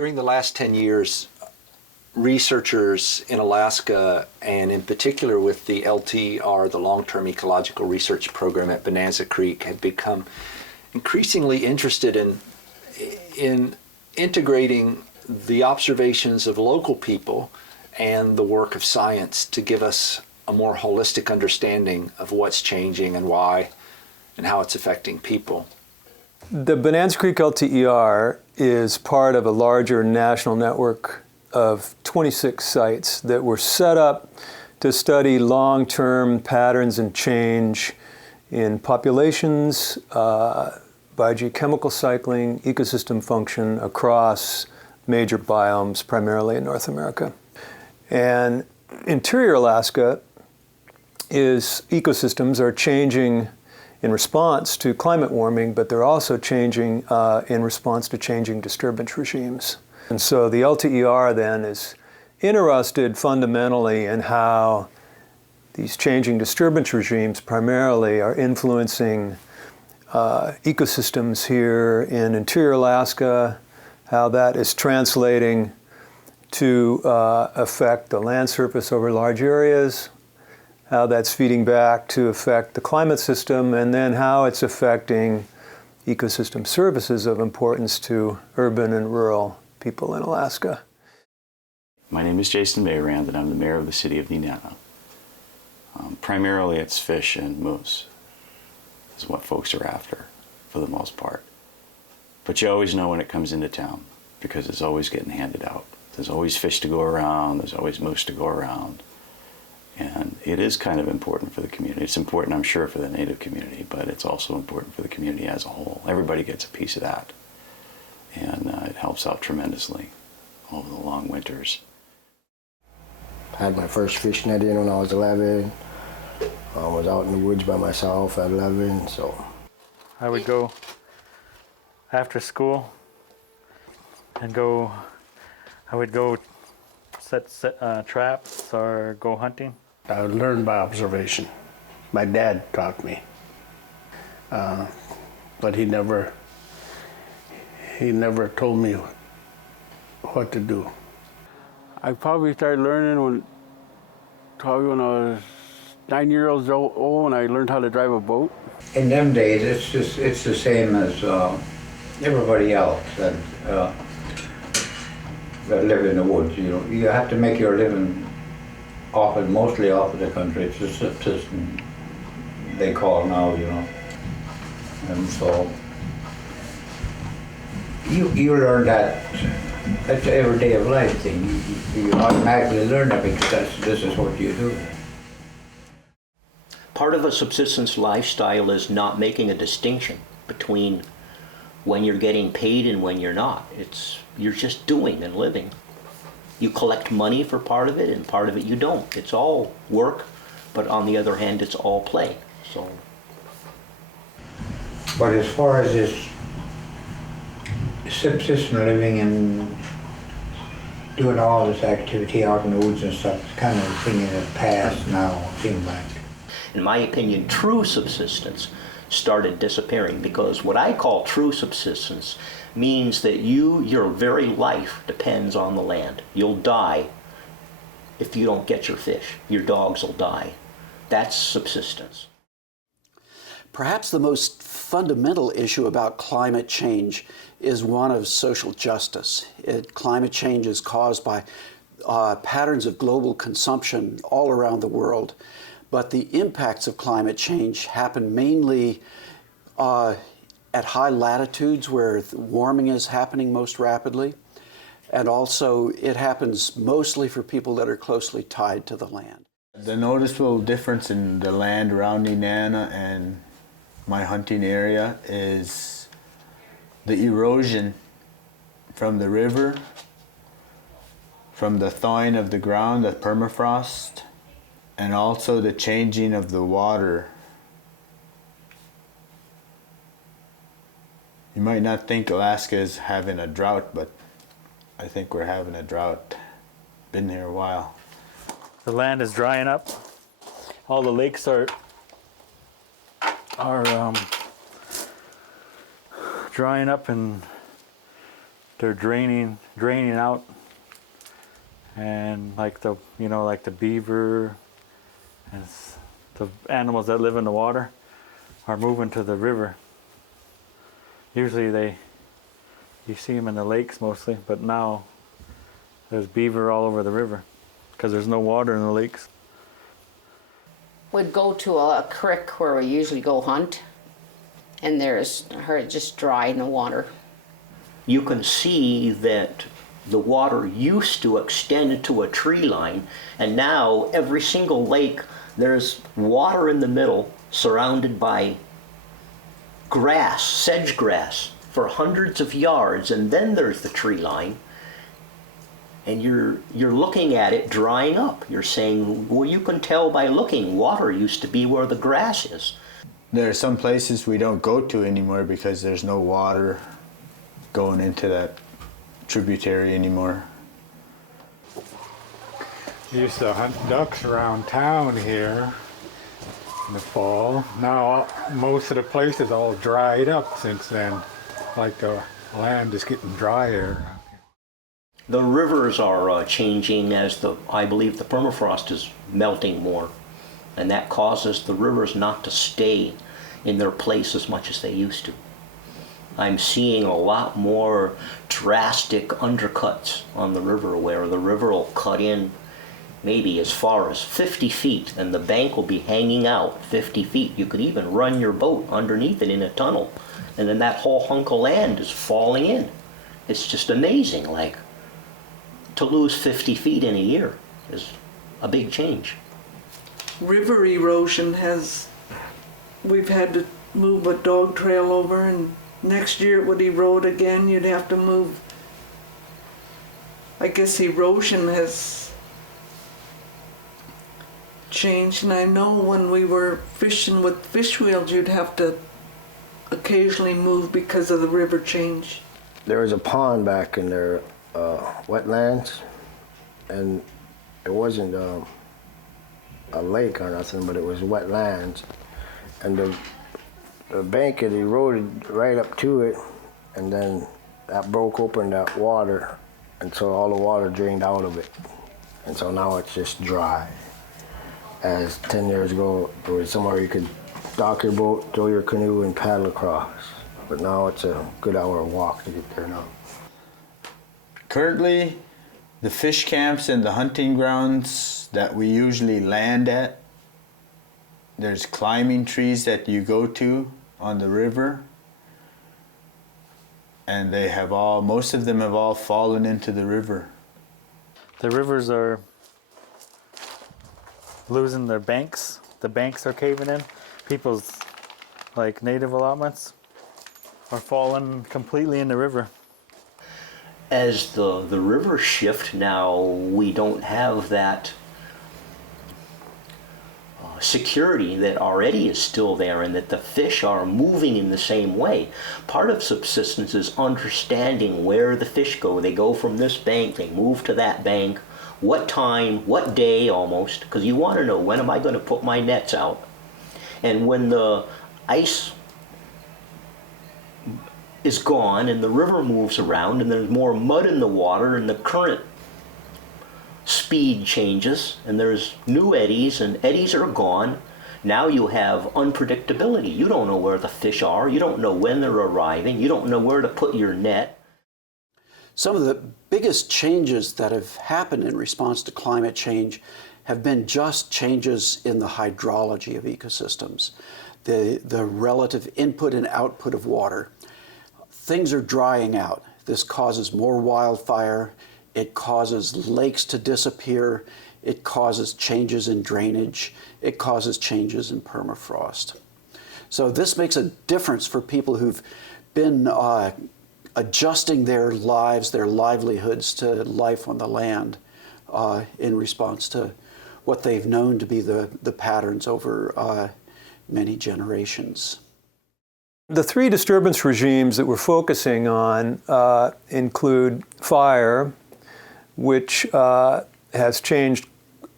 During the last 10 years, researchers in Alaska, and in particular with the LTER, the Long-Term Ecological Research Program at Bonanza Creek, have become increasingly interested in integrating the observations of local people and the work of science to give us a more holistic understanding of what's changing and why and how it's affecting people. The Bonanza Creek LTER is part of a larger national network of 26 sites that were set up to study long-term patterns and change in populations, biogeochemical cycling, ecosystem function across major biomes, primarily in North America. And interior Alaska ecosystems are changing in response to climate warming, but they're also changing in response to changing disturbance regimes. And so the LTER then is interested fundamentally in how these changing disturbance regimes primarily are influencing ecosystems here in interior Alaska, how that is translating to affect the land surface over large areas, how that's feeding back to affect the climate system, and then how it's affecting ecosystem services of importance to urban and rural people in Alaska. My name is Jason Mayrand, and I'm the mayor of the city of Nenana. Primarily it's fish and moose is what folks are after for the most part. But you always know when it comes into town because it's always getting handed out. There's always fish to go around, there's always moose to go around. And it is kind of important for the community. It's important, I'm sure, for the native community, but it's also important for the community as a whole. Everybody gets a piece of that. And it helps out tremendously over the long winters. I had my first fish net in when I was 11. I was out in the woods by myself at 11, so. I would go after school and I would go set traps or go hunting. I learned by observation. My dad taught me, but he never told me what to do. I probably started learning when I was 9 years old, and I learned how to drive a boat. In them days, it's the same as everybody else that live in the woods. You know, you have to make your living mostly off of the country. It's a system they call now, you know. And so you learn that. That's an every day of life thing. You automatically learn that because this is what you do. Part of a subsistence lifestyle is not making a distinction between when you're getting paid and when you're not. You're just doing and living. You collect money for part of it and part of it you don't. It's all work, but on the other hand, it's all play. So. But as far as this subsistence living and doing all this activity out in the woods and stuff, it's kind of a thing in the past now, it seems like. In my opinion, true subsistence started disappearing because what I call true subsistence means that your very life depends on the land. You'll die if you don't get your fish. Your dogs will die. That's subsistence. Perhaps the most fundamental issue about climate change is one of social justice. Climate change is caused by patterns of global consumption all around the world, but the impacts of climate change happen mainly at high latitudes where warming is happening most rapidly, and also it happens mostly for people that are closely tied to the land. The noticeable difference in the land around Nenana and my hunting area is the erosion from the river, from the thawing of the ground, the permafrost, and also the changing of the water. You might not think Alaska is having a drought, but I think we're having a drought. Been here a while. The land is drying up. All the lakes are drying up and they're draining out, and like the beaver and the animals that live in the water are moving to the river. Usually you see them in the lakes mostly, but now there's beaver all over the river because there's no water in the lakes. We'd go to a creek where we usually go hunt, and there's her just dry in the water. You can see that the water used to extend to a tree line, and now every single lake, there's water in the middle surrounded by grass, sedge grass, for hundreds of yards, and then there's the tree line, and you're looking at it drying up. You're saying, well, you can tell by looking, water used to be where the grass is. There are some places we don't go to anymore because there's no water going into that tributary anymore. We used to hunt ducks around town here in the fall. Now most of the places all dried up since then. Like the land is getting drier. The rivers are changing as I believe the permafrost is melting more, and that causes the rivers not to stay in their place as much as they used to. I'm seeing a lot more drastic undercuts on the river, where the river will cut in maybe as far as 50 feet and the bank will be hanging out 50 feet. You could even run your boat underneath it in a tunnel, and then that whole hunk of land is falling in. It's just amazing. Like, to lose 50 feet in a year is a big change. River erosion we've had to move a dog trail over, and next year it would erode again. You'd have to move. I guess erosion has changed, and I know when we were fishing with fish wheels, you'd have to occasionally move because of the river change. There was a pond back in there, wetlands, and it wasn't a lake or nothing, but it was wetlands, and the bank had eroded right up to it, and then that broke open that water, and so all the water drained out of it, and so now it's just dry. As 10 years ago, there was somewhere you could dock your boat, throw your canoe, and paddle across, but now it's a good hour walk to get there now. Currently, the fish camps and the hunting grounds that we usually land at, there's climbing trees that you go to on the river, and most of them have all fallen into the river. The rivers are losing their banks. The banks are caving in. People's native allotments are falling completely in the river. As the rivers shift now, we don't have that security that already is still there, and that the fish are moving in the same way. Part of subsistence is understanding where the fish go. They go from this bank, they move to that bank, what time, what day almost, because you want to know, when am I going to put my nets out? And when the ice is gone and the river moves around and there's more mud in the water and the current speed changes and there's new eddies and eddies are gone, now you have unpredictability. You don't know where the fish are, you don't know when they're arriving, you don't know where to put your net. Some of the biggest changes that have happened in response to climate change have been just changes in the hydrology of ecosystems, the relative input and output of water. Things are drying out. This causes more wildfire. It causes lakes to disappear. It causes changes in drainage. It causes changes in permafrost. So this makes a difference for people who've been adjusting their lives, their livelihoods to life on the land in response to what they've known to be the patterns over many generations. The three disturbance regimes that we're focusing on include fire, which has changed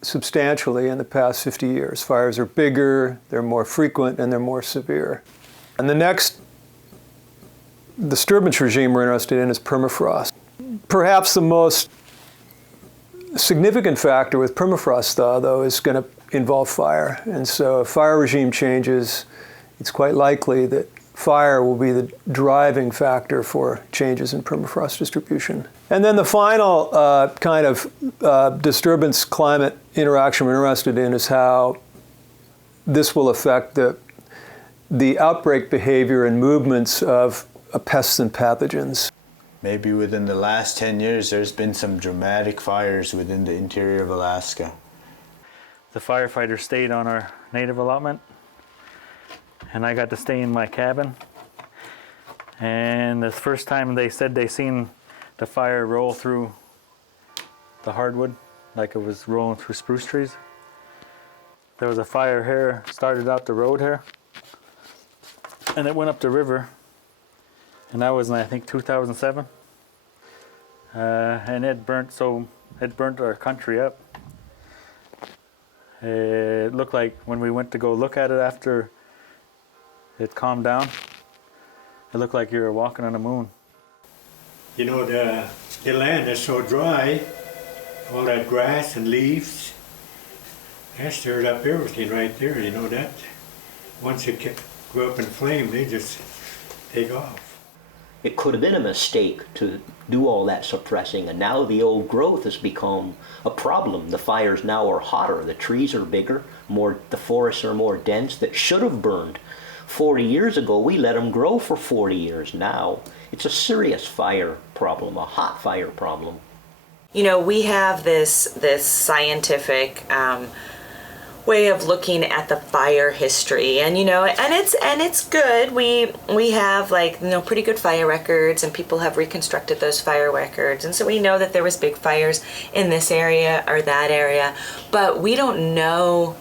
substantially in the past 50 years. Fires are bigger, they're more frequent, and they're more severe. And the next disturbance regime we're interested in is permafrost. Perhaps the most significant factor with permafrost thaw, though, is going to involve fire. And so if fire regime changes, it's quite likely that fire will be the driving factor for changes in permafrost distribution. And then the final kind of disturbance climate interaction we're interested in is how this will affect the outbreak behavior and movements of pests and pathogens. Maybe within the last 10 years, there's been some dramatic fires within the interior of Alaska. The firefighters stayed on our native allotment, and I got to stay in my cabin. And the first time they said they seen the fire roll through the hardwood, like it was rolling through spruce trees. There was a fire here, started out the road here, and it went up the river. And that was in, I think, 2007. And it burnt our country up. It looked like when we went to go look at it after it calmed down, it looked like you were walking on the moon. You know, the land is so dry, all that grass and leaves, that stirred up everything right there, you know that. Once it go up in flame, they just take off. It could have been a mistake to do all that suppressing, and now the old growth has become a problem. The fires now are hotter, the trees are bigger, the forests are more dense that should have burned 40 years ago. We let them grow for 40 years. Now it's a serious fire problem, a hot fire problem. You know, we have this scientific way of looking at the fire history, and you know, and it's good. We have, like, you know, pretty good fire records, and people have reconstructed those fire records, and so we know that there was big fires in this area or that area, but we don't know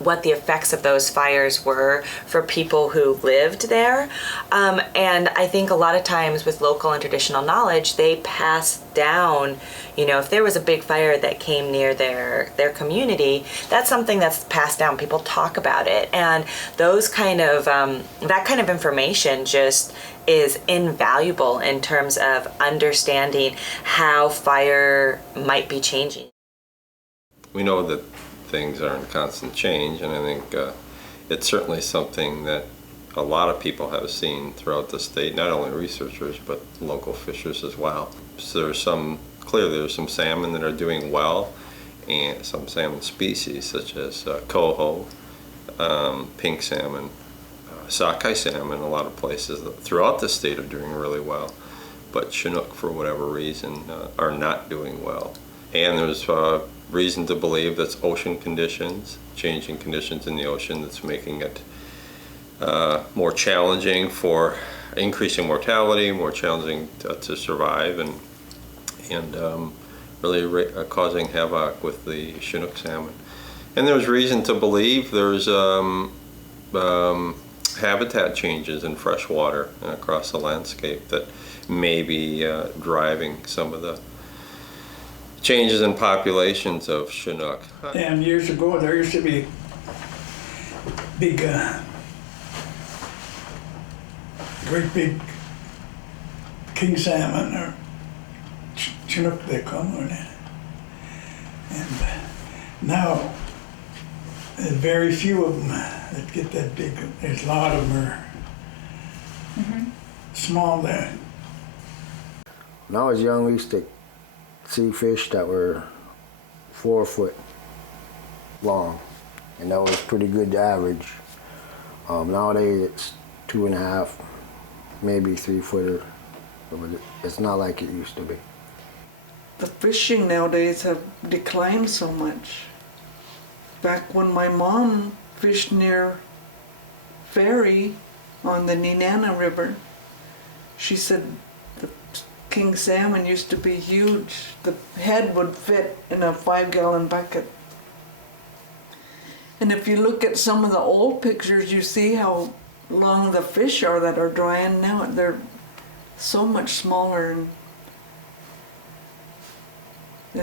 what the effects of those fires were for people who lived there. And I think a lot of times with local and traditional knowledge, they pass down, you know, if there was a big fire that came near their community, that's something that's passed down. People talk about it. And those kind of, that kind of information just is invaluable in terms of understanding how fire might be changing. We know that things are in constant change, and I think it's certainly something that a lot of people have seen throughout the state, not only researchers but local fishers as well. So there's some salmon that are doing well, and some salmon species such as coho, pink salmon, sockeye salmon, a lot of places throughout the state are doing really well, but Chinook, for whatever reason, are not doing well. And there's reason to believe that's ocean conditions, changing conditions in the ocean, that's making it more challenging for increasing mortality, more challenging to survive, and really causing havoc with the Chinook salmon. And there's reason to believe there's habitat changes in freshwater across the landscape that may be driving some of the changes in populations of Chinook. And years ago, there used to be big, great big king salmon, or Chinook they call them. And now, there's very few of them that get that big. There's a lot of them are small there. When I was young, we used to see fish that were 4 foot long, and that was pretty good average. Nowadays it's 2.5, maybe 3 footer, but it's not like it used to be. The fishing nowadays have declined so much. Back when my mom fished near Ferry on the Nenana River, she said the king salmon used to be huge. The head would fit in a 5-gallon bucket. And if you look at some of the old pictures, you see how long the fish are that are drying now. They're so much smaller, and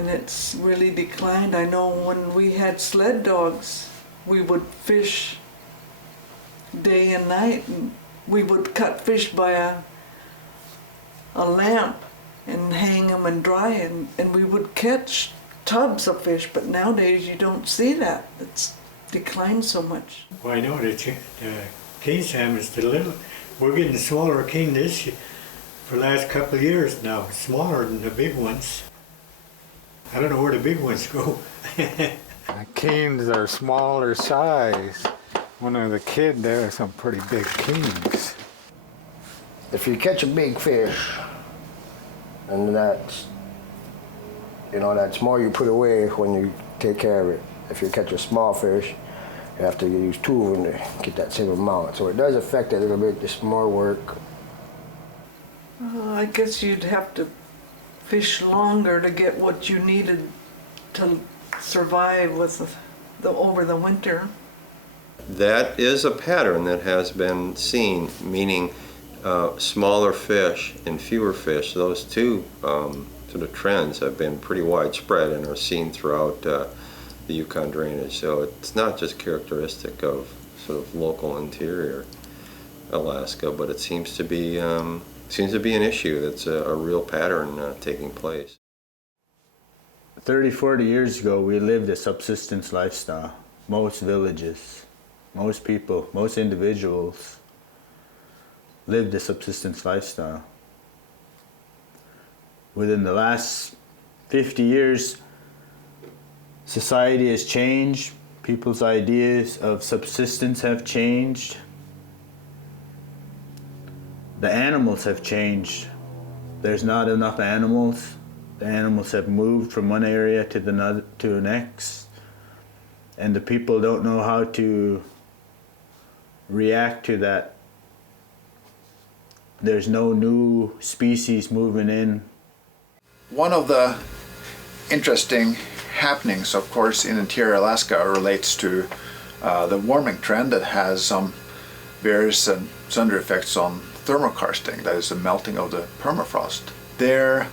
it's really declined. I know when we had sled dogs, we would fish day and night, and we would cut fish by a lamp and hang them and dry, and we would catch tubs of fish, but nowadays you don't see that. It's declined so much. Well, I know that king salmon's the little. We're getting smaller king this year, for the last couple of years now, smaller than the big ones. I don't know where the big ones go. Kings are smaller size. When I was a kid, there were some pretty big kings. If you catch a big fish, and that's, you know, that's more you put away when you take care of it. If you catch a small fish, you have to use 2 of them to get that same amount. So it does affect it a little bit, just more work. I guess you'd have to fish longer to get what you needed to survive with over the winter. That is a pattern that has been seen, meaning smaller fish and fewer fish. Those two sort of trends have been pretty widespread and are seen throughout the Yukon drainage. So it's not just characteristic of sort of local interior Alaska, but it seems to be an issue that's a real pattern taking place. 30, 40 years ago, we lived a subsistence lifestyle. Most villages, most people, most individuals lived a subsistence lifestyle. Within the last 50 years, society has changed. People's ideas of subsistence have changed. The animals have changed. There's not enough animals. The animals have moved from one area to the next. And the people don't know how to react to that. There's no new species moving in. One of the interesting happenings, of course, in interior Alaska relates to the warming trend that has some various and sundry effects on thermokarsting, that is the melting of the permafrost. Their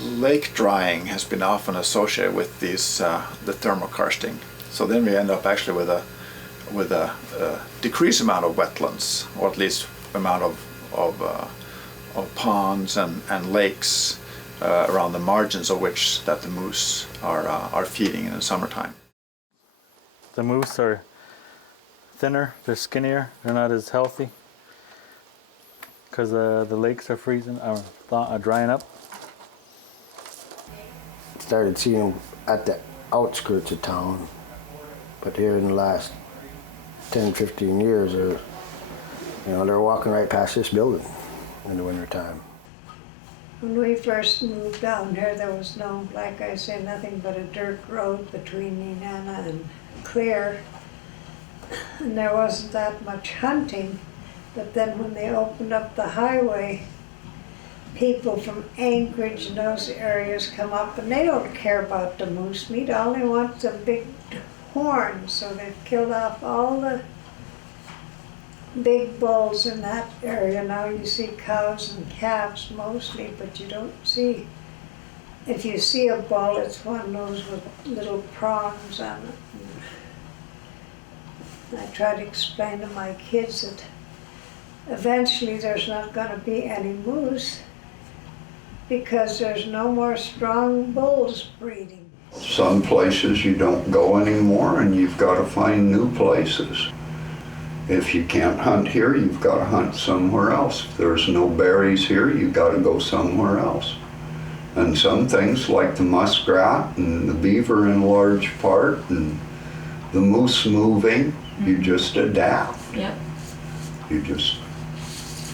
lake drying has been often associated with these the thermokarsting. So then we end up actually with a decreased amount of wetlands, or at least amount of ponds and lakes around the margins of which that the moose are feeding in the summertime. The moose are thinner, they're skinnier, they're not as healthy because the lakes are freezing, are drying up. Started seeing them at the outskirts of town, but here in the last 10, 15 years, they're walking right past this building in the wintertime. When we first moved down here, there was no, like I say, nothing but a dirt road between Nenana and Clear. And there wasn't that much hunting. But then when they opened up the highway, people from Anchorage and those areas come up, and they don't care about the moose meat. All they want is a big horn. So they've killed off all the big bulls in that area. Now you see cows and calves mostly, but you don't see, if you see a bull, it's one of those with little prongs on it. And I try to explain to my kids that eventually there's not going to be any moose because there's no more strong bulls breeding. Some places you don't go anymore and you've got to find new places. If you can't hunt here, you've got to hunt somewhere else. If there's no berries here, you've got to go somewhere else. And some things like the muskrat and the beaver in large part and the moose moving, you just adapt. Yep. You just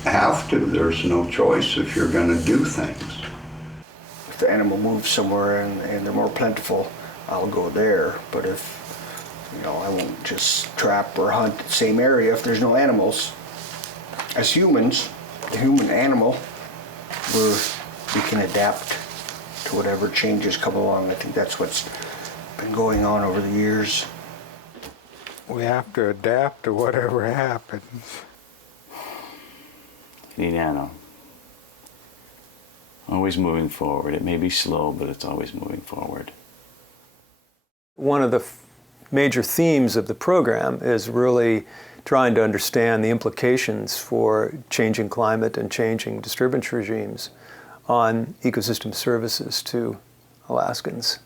have to. There's no choice if you're going to do things. If the animal moves somewhere and they're more plentiful, I'll go there. But if, I won't just trap or hunt the same area if there's no animals. As humans, the human animal, we can adapt to whatever changes come along. I think that's what's been going on over the years. We have to adapt to whatever happens. Nenana. Always moving forward. It may be slow, but it's always moving forward. One of the major themes of the program is really trying to understand the implications for changing climate and changing disturbance regimes on ecosystem services to Alaskans.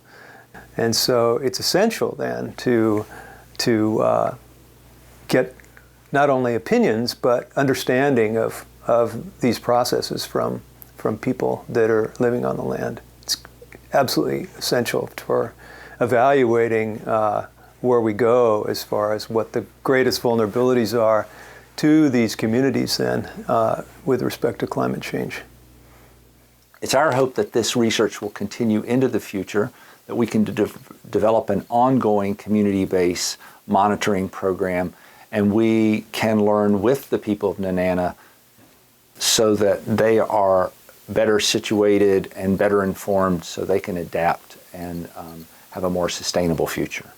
And so it's essential then to get not only opinions but understanding of these processes from people that are living on the land. It's absolutely essential for evaluating where we go as far as what the greatest vulnerabilities are to these communities then with respect to climate change. It's our hope that this research will continue into the future, that we can develop an ongoing community-based monitoring program, and we can learn with the people of Nenana so that they are better situated and better informed so they can adapt and have a more sustainable future.